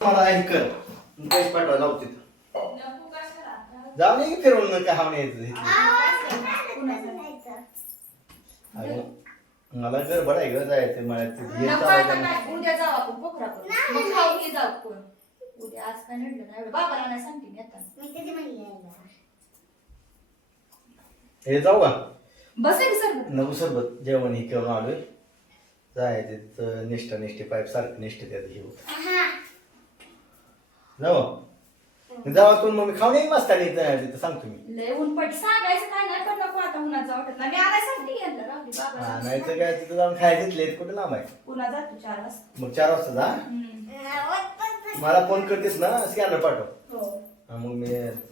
मला ऐकर पैसे पाठवा जाऊ तिथं जाऊ नाही फिरवून काय हाव नाही मला गडबड आहे ग जायचं मला उद्या जाऊ आपण पोखराकडे जाऊ उद्या आज काय नडलं नाही एवढं बाबाला नाही सांगते मी आता हे जाऊ का बस आहे सर नको सरबत जेवण हे करून आलोय जायचं निष्ठा निष्ठे पाईप सारखं निष्ठ त्यात घेऊ जाऊ जाऊ तू मग खाऊन एक मस्त तिथं सांगतो मी लय ऊन पट सांगायचं काय नाही पण नको आता उन्हात जाऊ वाटत नाही मी आणाय सांगते यांना राहू दे बाबा नाही तर काय तिथं जाऊन खायला घेतले कुठे लांब आहे पुन्हा जातो 4 वाजता मग 4 वाजता जा मला फोन करतेस ना स्कॅनर पाठव हो मग मी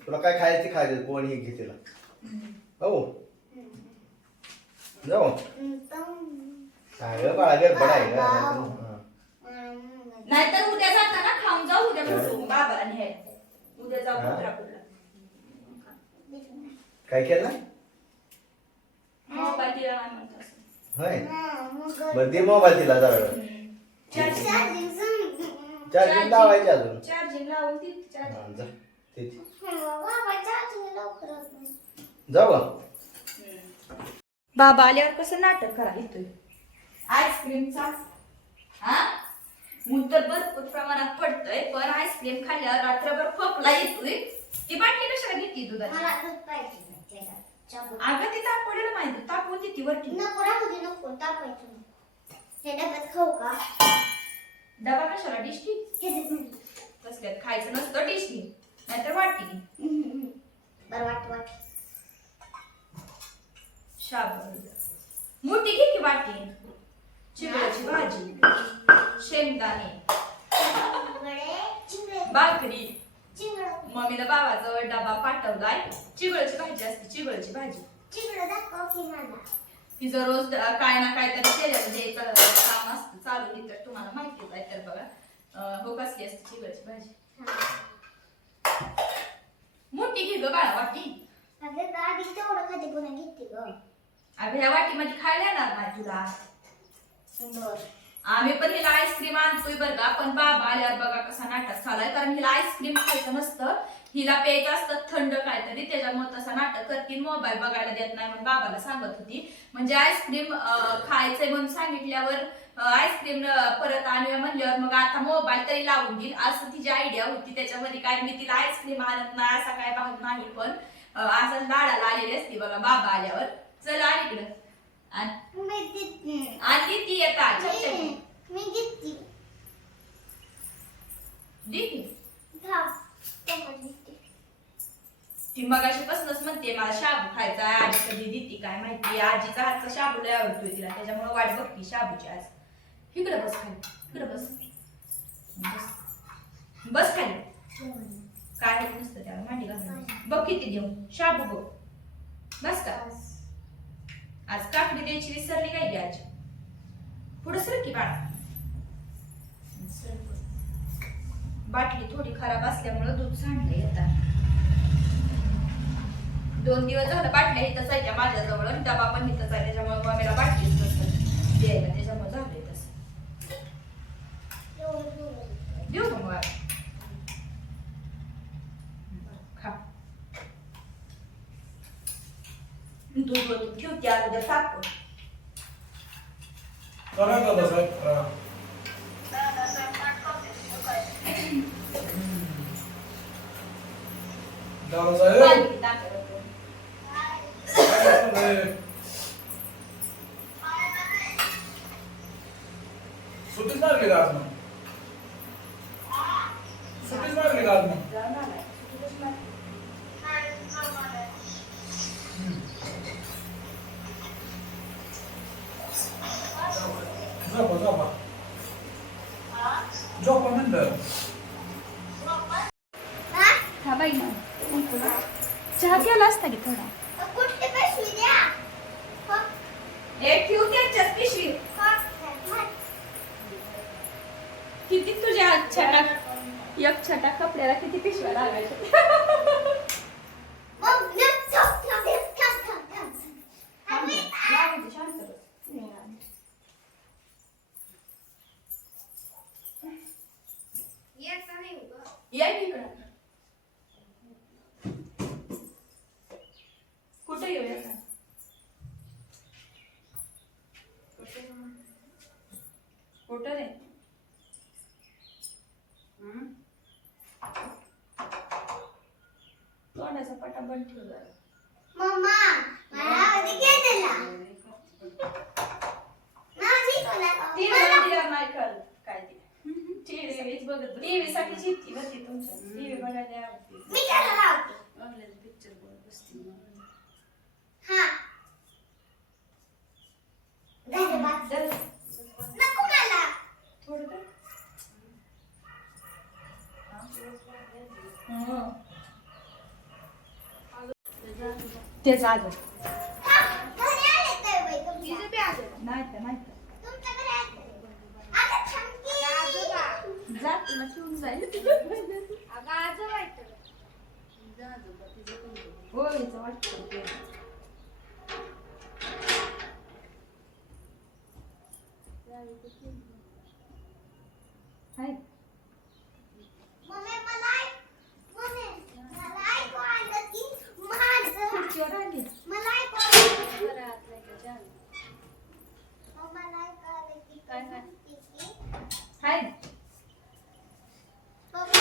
तुला काय खायचं ते खायचं कोण हे घे तिला हो जाऊ काय ग बाळा गडबड आहे का नाहीतर उद्या जाताना खाऊन जाऊ उद्या बाबाला न्यायला उद्या जाऊ पोखराकडला काय केलं मोबाईल दिला नाही म्हणतात होय बरं दे मोबाईल तिला जरा चार्जिंग लावायची अजून चार्जिंग लावून ती जा जाऊ का बाबा आल्यावर कसं नाटक करायला येतोय आईस्क्रीमचा हा ऊन तर भरपूर प्रमाणात पडतोय पण आईस्क्रीम खाल्ल्यावर रात्रभर खोकला येतोय ती बाटली कशाला घेतली दुधाची अगं ती तापवलेलं माहिती तापवून ती वरती नको तापायचं हे डब्यात खाऊ का डबा कशाला डिशटी तसल्यात खायचं नसतं डिशटी नाहीतर वाटी बरं वाट शाबू मोठी घे की वाटी चिवड्याची भाजी शेंगदाणे भाकरी मम्मीला बाबाजवळ डबा पाठवलाय चिवळची भाजी असते चिवळची भाजी तिचं रोज काय ना काय तरी केलं द्यायचं काम असतं चालू हे तर तुम्हाला माहितीच आहे तर बघा हो कसली असते चिवळची भाजी मोठी घे ग बाळा वाटी अगं ह्या वाटीमध्ये खायला येणार नाही तुला आम्ही पण हिला आईस्क्रीम आणतोय बरं का पण बाबा आल्यावर बघा कसा नाटक चालाय कारण हिला आईस्क्रीम खायचं नसतं हिला प्यायचं असतं थंड काहीतरी त्याच्यामुळे तसा नाटक करतील मोबाईल बघायला देत नाही म्हणून बाबाला सांगत होती म्हणजे आईस्क्रीम खायचंय म्हणून सांगितल्यावर आईस्क्रीम परत आणूया म्हणल्यावर मग आता मोबाईल तरी लावून देईल असं तिची आयडिया होती त्याच्यामध्ये काय मी तिला आईस्क्रीम आणत नाही असा काय भाग नाही पण असं लाडाला आलेली असते बघा बाबा आल्यावर चल आणि इकडं आणि ती येतात ती मगाशीपासूनच म्हणते मला शाबू खायचा आहे आजी कधी देते काय माहिती आजीचा हातचा शाबू लय आवडतोय तिला त्याच्यामुळे वाट बघती शाबूची आज इकडे बस खाली इकडे बस बस खाली काय नसतं त्याला मांडी घालून बघ किती देऊ शाबू बघ बस का आज काकडी द्यायची विसरली काय घ्या आजी पुढे सर की बाळा बाटली थोडी खराब असल्यामुळे दूध सांडलं येतात 2 दिवस झालं बाटल्या इथंच आहे त्या माझ्याजवळ आणि डबा पण इथंच आहे त्याच्यामुळे मम्मीला बाटलीच नसतं द्यायला त्याच्यामुळे झालंय तसं देऊ का मग खा दूध वरून ठेवते अगोदर टाकून सुट्टीच मारली का आज मग सुट्टीच मारली का आज मग झोपा म्हणलं हा बाई ना चहा केला असता की थोडा एक ठेवू त्याच्याच पिशवी किती तुझ्या छटा एक छटा कपड्याला किती पिशव्या लागायच्या Yes, या की इकडं. कुठे येऊया का? कुठं रे? तोंडाचा पटा बंद ठेव जरा. मम्मा मला आवडते केलेला माझी कोला टीव्ही दिल्यावर नाही कळत काय ते. टीव्हीच बघत टीव्ही साठी जिद्दी होती तुमच्या. टीव्ही बघायला आवडते. मी त्याला लावते ऑनलाईन पिक्चर बघत बसते. हा झालं बस चल, नको मला थोडं कर. हं. ते जाग हा घरी आले तर बाई तुमच्या नाही तर तुमच्या घरी आले आता थांबकी जा तुला ठेवून जाईल. अगं आज वाटतं होळीचं वाटतं ते. हाय. मम्मी मला ऐकू आलं की माझं खुर्चीवर आली. मला ऐकू आलं मला ऐकू आलं की काय? की हाय. पप्पा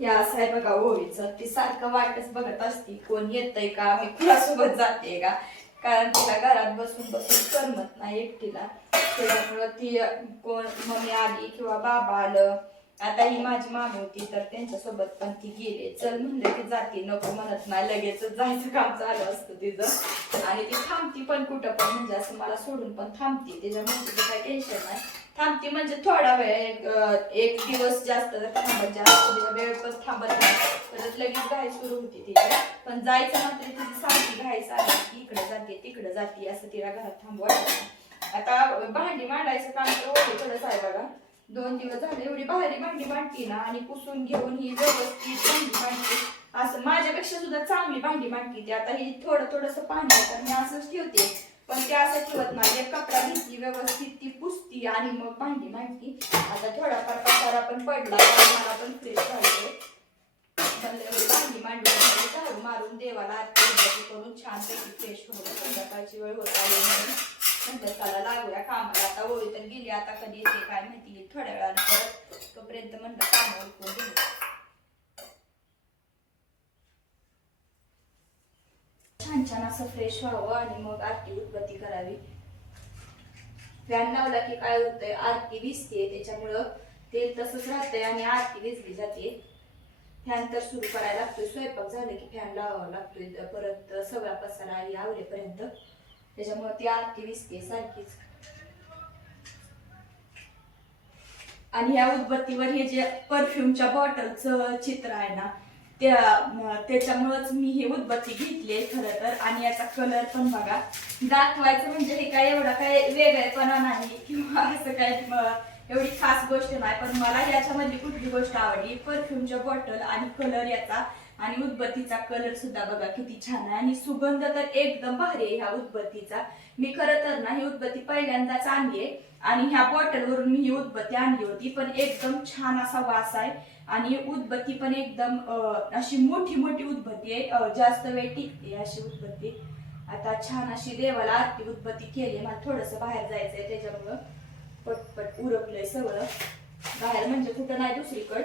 या असं आहे बघा ओळीचं. ती सारखं वाटच बघत असती कोण येतंय का, मी कुणासोबत जाते का, कारण तिला घरात बसून बसून करमत नाही एकटीला. त्याच्यामुळं ती कोण मम्मी आली किंवा बाबा आलं. आता ही माझी मामी होती तर त्यांच्यासोबत पण ती गेले. चल म्हणलं की जाते, नको म्हणत नाही, लगेचच जायचं काम चालू असतं तिचं. आणि ती थांबती पण कुठं पण, म्हणजे असं मला सोडून पण थांबती. त्याच्यामुळे तिचं काही टेन्शन नाही. थांबती म्हणजे थोडा वेळ, एक दिवस जास्त थांबत, जास्त वेळ पण थांबत नाही. परत लगेच घाई सुरू होती तिची. पण जायचं मात्र तिची सारखी घाई चालली, इकडे जाते तिकडे जाते, असं तिला घरात थांबवायचं. आता भांडी मांडायचं काम तर होतं थोडंच आहे बघा. 2 दिवस झाले एवढी भारी भांडी मांडती ना, आणि पुसून घेऊन ही व्यवस्थित भांडी मांडते. असं माझ्यापेक्षा सुद्धा चांगली भांडी मांडती ती. आता ही थोडंसं पाणी आहे तर मी असंच ठेवते, पण ते असं ठेवत नाही. एक कपडा घेतली व्यवस्थित ती पुसती आणि मग भांडी मांडती. आता थोडाफार पसारा पण पडला, मला पण फ्रेश व्हायचं. भांडी मांडून झाडू मारून देवाला आरती करून छानपैकी फ्रेश होऊन संध्याकाळची वेळ होत आली म्हणून म्हटलं चला लागूया कामाला. आता ओळी तर गेली, आता कधी येते काय माहिती, थोड्या वेळानं परत. तोपर्यंत म्हणलं काम उरकून घेऊ. छान छान असं फ्रेश व्हावं आणि मग आरती उदबत्ती करावी. फॅन लावला की काय होतंय, आरती विजते, त्याच्यामुळं ते तसंच राहतंय आणि आरती विजली जाते. फॅन तर सुरू करायला लागतोय. स्वयंपाक झालं की फॅन लावावा लागतोय, परत सगळा पसारा आली आवरेपर्यंत. त्याच्यामुळे ती आरती विजते सारखीच. आणि ह्या उदबत्तीवर हे जे परफ्यूमच्या बॉटलचं चित्र आहे ना, त्याच्यामुळेच मी ही उदबत्ती घेतली खरं तर. आणि याचा कलर पण बघा, दाखवायचं म्हणजे हे काय एवढा काय वेगळेपणा नाही किंवा असं काय एवढी खास गोष्ट नाही. पण मला याच्यामधली कुठली गोष्ट आवडली, परफ्यूमच्या बॉटल आणि कलर याचा, आणि उदबत्तीचा कलर सुद्धा बघा किती छान आहे. आणि सुगंध तर एकदम भारी आहे ह्या उदबत्तीचा. मी खरं तर ना ही उदबत्ती पहिल्यांदाच आणली आहे, आणि ह्या बॉटलवरून मी ही उदबत्ती आणली होती. पण एकदम छान असा वास आहे, आणि उदबत्ती पण एकदम अशी मोठी मोठी उदबत्ती आहे, जास्त वेळ टिकते अशी उदबत्ती. आता छान अशी देवाला आरती उदबत्ती केली. मला थोडंसं बाहेर जायचंय, त्याच्यामुळं पटपट उरकलंय सगळं. बाहेर म्हणजे कुठं नाही, दुसरीकडं.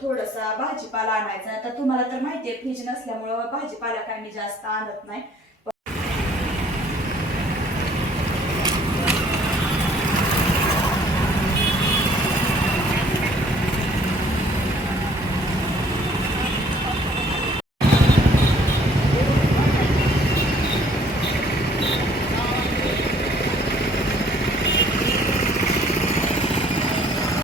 थोडासा भाजीपाला आणायचा. आता तुम्हाला तर माहितीये फ्रीज नसल्यामुळं भाजीपाला काय मी जास्त आणत नाही.